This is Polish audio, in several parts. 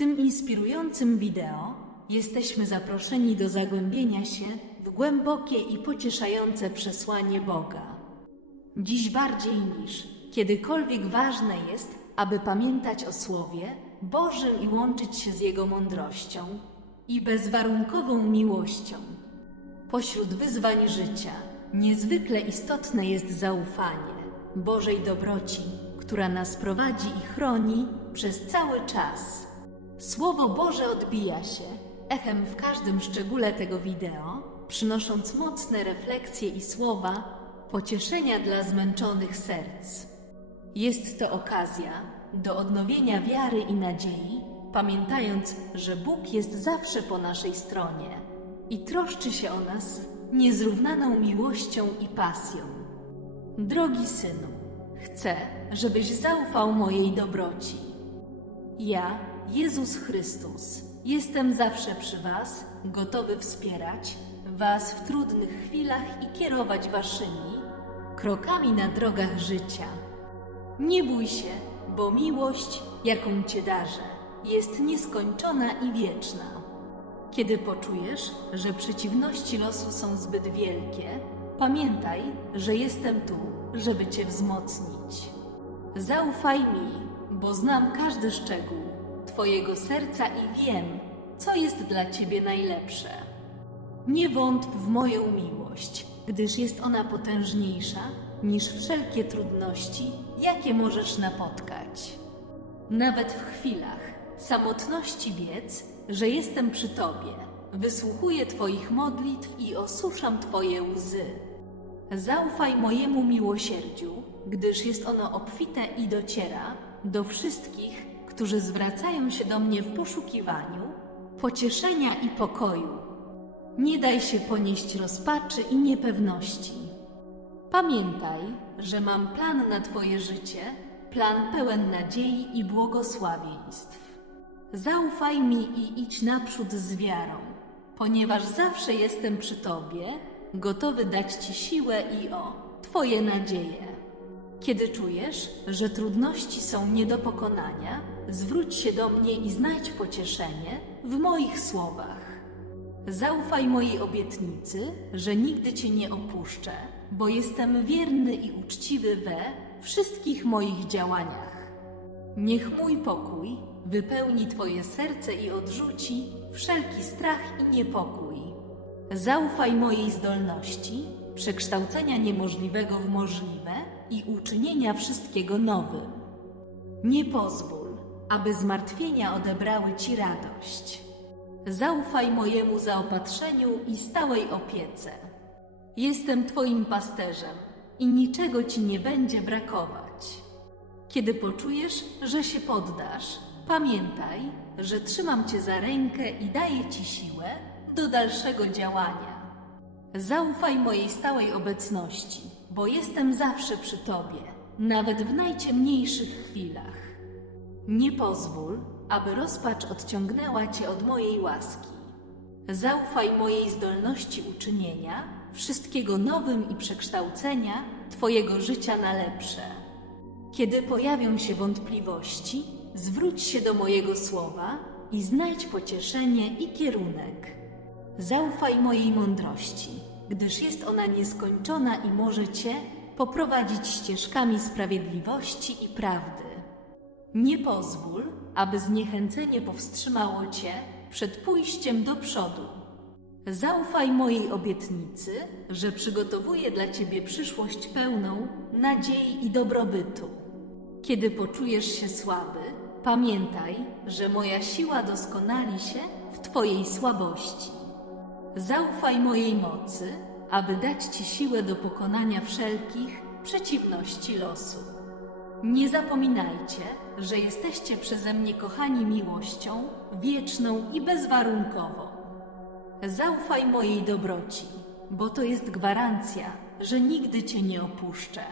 tym inspirującym wideo jesteśmy zaproszeni do zagłębienia się w głębokie i pocieszające przesłanie Boga. Dziś bardziej niż kiedykolwiek ważne jest, aby pamiętać o Słowie Bożym i łączyć się z Jego mądrością i bezwarunkową miłością. Pośród wyzwań życia niezwykle istotne jest zaufanie Bożej dobroci, która nas prowadzi i chroni przez cały czas. Słowo Boże odbija się echem w każdym szczególe tego wideo, przynosząc mocne refleksje i słowa pocieszenia dla zmęczonych serc. Jest to okazja do odnowienia wiary i nadziei, pamiętając, że Bóg jest zawsze po naszej stronie i troszczy się o nas niezrównaną miłością i pasją. Drogi synu, chcę, żebyś zaufał mojej dobroci. Ja, Jezus Chrystus, jestem zawsze przy Was, gotowy wspierać Was w trudnych chwilach i kierować Waszymi krokami na drogach życia. Nie bój się, bo miłość, jaką Cię darzę, jest nieskończona i wieczna. Kiedy poczujesz, że przeciwności losu są zbyt wielkie, pamiętaj, że jestem tu, żeby Cię wzmocnić. Zaufaj mi, bo znam każdy szczegół Twojego serca i wiem, co jest dla Ciebie najlepsze. Nie wątp w moją miłość, gdyż jest ona potężniejsza niż wszelkie trudności, jakie możesz napotkać. Nawet w chwilach samotności wiedz, że jestem przy Tobie, wysłuchuję Twoich modlitw i osuszam Twoje łzy. Zaufaj mojemu miłosierdziu, gdyż jest ono obfite i dociera do wszystkich, którzy zwracają się do mnie w poszukiwaniu pocieszenia i pokoju. Nie daj się ponieść rozpaczy i niepewności. Pamiętaj, że mam plan na Twoje życie, plan pełen nadziei i błogosławieństw. Zaufaj mi i idź naprzód z wiarą, ponieważ zawsze jestem przy Tobie, gotowy dać Ci siłę i o Twoje nadzieje. Kiedy czujesz, że trudności są nie do pokonania, zwróć się do mnie i znajdź pocieszenie w moich słowach. Zaufaj mojej obietnicy, że nigdy Cię nie opuszczę, bo jestem wierny i uczciwy we wszystkich moich działaniach. Niech mój pokój wypełni Twoje serce i odrzuci wszelki strach i niepokój. Zaufaj mojej zdolności przekształcenia niemożliwego w możliwe i uczynienia wszystkiego nowym. Nie pozwól, aby zmartwienia odebrały Ci radość. Zaufaj mojemu zaopatrzeniu i stałej opiece. Jestem Twoim pasterzem i niczego Ci nie będzie brakować. Kiedy poczujesz, że się poddasz, pamiętaj, że trzymam Cię za rękę i daję Ci siłę do dalszego działania. Zaufaj mojej stałej obecności, bo jestem zawsze przy Tobie, nawet w najciemniejszych chwilach. Nie pozwól, aby rozpacz odciągnęła Cię od mojej łaski. Zaufaj mojej zdolności uczynienia wszystkiego nowym i przekształcenia Twojego życia na lepsze. Kiedy pojawią się wątpliwości, zwróć się do mojego słowa i znajdź pocieszenie i kierunek. Zaufaj mojej mądrości, gdyż jest ona nieskończona i może Cię poprowadzić ścieżkami sprawiedliwości i prawdy. Nie pozwól, aby zniechęcenie powstrzymało Cię przed pójściem do przodu. Zaufaj mojej obietnicy, że przygotowuję dla Ciebie przyszłość pełną nadziei i dobrobytu. Kiedy poczujesz się słaby, pamiętaj, że moja siła doskonali się w Twojej słabości. Zaufaj mojej mocy, aby dać Ci siłę do pokonania wszelkich przeciwności losu. Nie zapominajcie, że jesteście przeze mnie kochani miłością, wieczną i bezwarunkową. Zaufaj mojej dobroci, bo to jest gwarancja, że nigdy Cię nie opuszczę.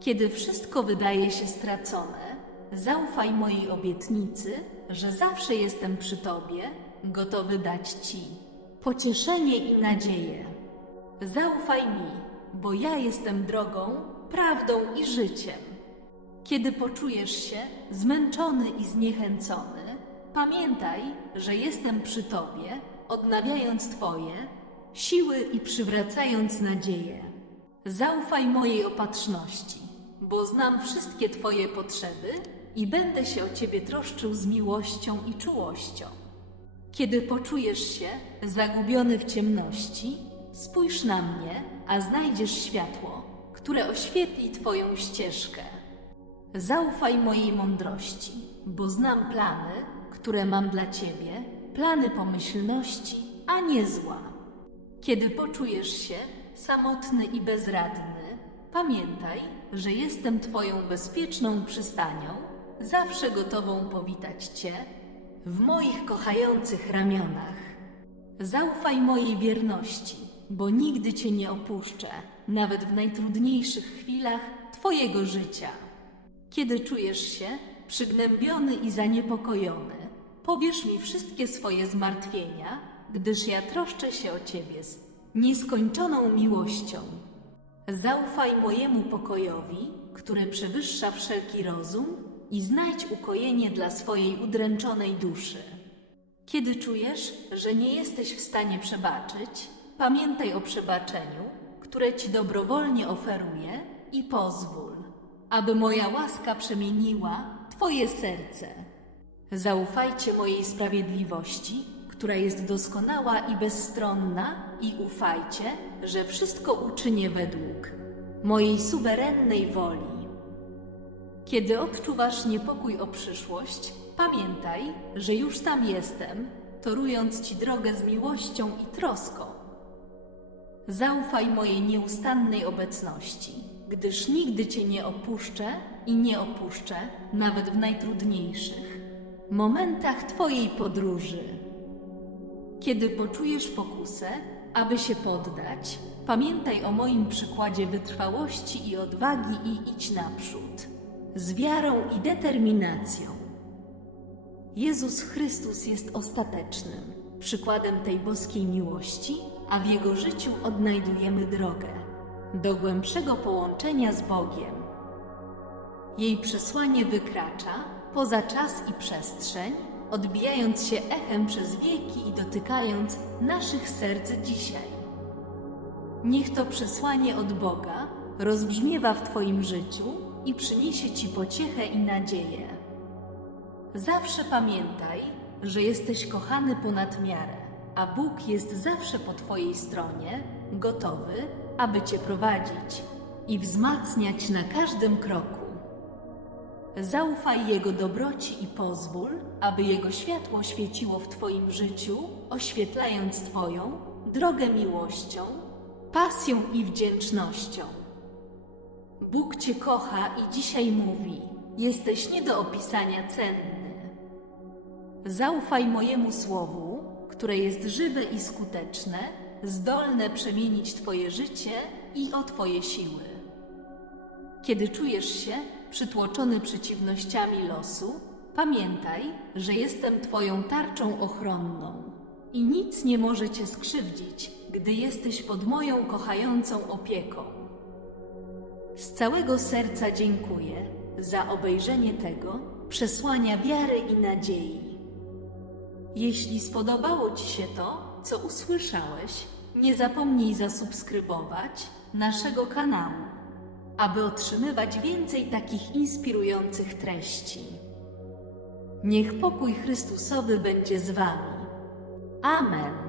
Kiedy wszystko wydaje się stracone, zaufaj mojej obietnicy, że zawsze jestem przy Tobie, gotowy dać Ci pocieszenie i nadzieję. Zaufaj mi, bo ja jestem drogą, prawdą i życiem. Kiedy poczujesz się zmęczony i zniechęcony, Pamiętaj, że jestem przy Tobie, odnawiając Twoje siły i przywracając nadzieję. Zaufaj mojej opatrzności, bo znam wszystkie Twoje potrzeby i będę się o Ciebie troszczył z miłością i czułością. Kiedy poczujesz się zagubiony w ciemności, spójrz na mnie, a znajdziesz światło, które oświetli Twoją ścieżkę. Zaufaj mojej mądrości, bo znam plany, które mam dla Ciebie, plany pomyślności, a nie zła. Kiedy poczujesz się samotny i bezradny, pamiętaj, że jestem Twoją bezpieczną przystanią, zawsze gotową powitać Cię w moich kochających ramionach. Zaufaj mojej wierności, bo nigdy Cię nie opuszczę, nawet w najtrudniejszych chwilach Twojego życia. Kiedy czujesz się przygnębiony i zaniepokojony, powiesz mi wszystkie swoje zmartwienia, gdyż ja troszczę się o Ciebie z nieskończoną miłością. Zaufaj mojemu pokojowi, który przewyższa wszelki rozum i znajdź ukojenie dla swojej udręczonej duszy. Kiedy czujesz, że nie jesteś w stanie przebaczyć, pamiętaj o przebaczeniu, które Ci dobrowolnie oferuję i pozwól, aby moja łaska przemieniła Twoje serce. Zaufajcie mojej sprawiedliwości, która jest doskonała i bezstronna, i ufajcie, że wszystko uczynię według mojej suwerennej woli. Kiedy odczuwasz niepokój o przyszłość, pamiętaj, że już tam jestem, torując Ci drogę z miłością i troską. Zaufaj mojej nieustannej obecności, gdyż nigdy Cię nie opuszczę i nie opuszczę, nawet w najtrudniejszych momentach Twojej podróży. Kiedy poczujesz pokusę, aby się poddać, pamiętaj o moim przykładzie wytrwałości i odwagi i idź naprzód, z wiarą i determinacją. Jezus Chrystus jest ostatecznym przykładem tej boskiej miłości, a w Jego życiu odnajdujemy drogę do głębszego połączenia z Bogiem. Jej przesłanie wykracza poza czas i przestrzeń, odbijając się echem przez wieki i dotykając naszych serc dzisiaj. Niech to przesłanie od Boga rozbrzmiewa w Twoim życiu i przyniesie Ci pociechę i nadzieję. Zawsze pamiętaj, że jesteś kochany ponad miarę, a Bóg jest zawsze po Twojej stronie, gotowy, aby Cię prowadzić i wzmacniać na każdym kroku. Zaufaj Jego dobroci i pozwól, aby Jego światło świeciło w Twoim życiu, oświetlając Twoją drogę miłością, pasją i wdzięcznością. Bóg Cię kocha i dzisiaj mówi: Jesteś nie do opisania cenny. Zaufaj mojemu słowu, które jest żywe i skuteczne, zdolne przemienić Twoje życie i o Twoje siły. Kiedy czujesz się przytłoczony przeciwnościami losu, pamiętaj, że jestem Twoją tarczą ochronną i nic nie może Cię skrzywdzić, gdy jesteś pod moją kochającą opieką. Z całego serca dziękuję za obejrzenie tego przesłania wiary i nadziei. Jeśli spodobało Ci się to, co usłyszałeś, nie zapomnij zasubskrybować naszego kanału, aby otrzymywać więcej takich inspirujących treści. Niech pokój Chrystusowy będzie z Wami. Amen.